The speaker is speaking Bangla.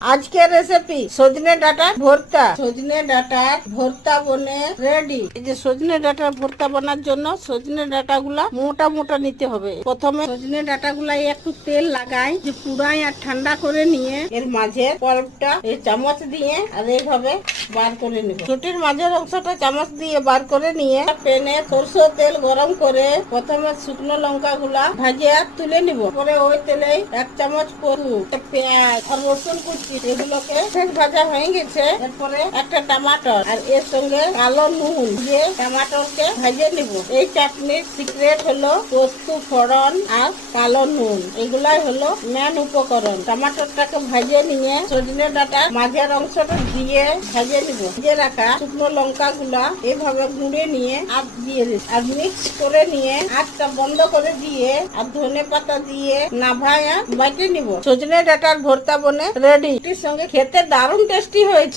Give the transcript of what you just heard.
আজকের রেসিপি সজনে ডাঁটার ভর্তা। সজনে ডাঁটার ভর্তা বনে রেডি। এই যে সজনে ডাঁটার ভর্তা বানার জন্য সজনে ডাঁটা গুলা মোটা মোটা নিতে হবে। প্রথমে সজনে ডাঁটা গুলা একটু তেল লাগাই যে পুরাই আর ঠান্ডা করে নিয়ে এর মাঝে পল্পটা এই চামচ দিয়ে আর এইভাবে বার করে নিব। ছুটির মাঝের অংশটা চামচ দিয়ে বার করে নিয়ে প্যানে সরষের তেল গরম করে প্রথমে শুকনো লঙ্কা গুলা ভাজে আর তুলে নিব। পরে ওই তেলে এক চামচ পেঁয়াজ আর রসুন কুচি এগুলোকে ভাজা হয়ে গেছে। এরপরে একটা টমাটর আর এর সঙ্গে কালো নুন দিয়ে টমাটরকে ভেজে নিব। এই চাটনির সিক্রেট হলো পোস্ত ফোড়ন আর কালো নুন, এগুলাই হলো মেন উপকরণ। টমাটরটাকে ভেজে নিয়ে সজনে ডাঁটা মাঝের অংশটা দিয়ে ভেজে নিব। ভেজে রাখা শুকনো লঙ্কা গুলা এইভাবে গুঁড়ে নিয়ে আর দিয়ে দিই আর মিক্স করে নিয়ে আঁচটা বন্ধ করে দিয়ে আর ধনে পাতা দিয়ে নাভায়া বাইটে নিব। সজনে ডাঁটার ভর্তা বনে রেডি। সঙ্গে খেতে দারুণ টেস্টি হয়েছে।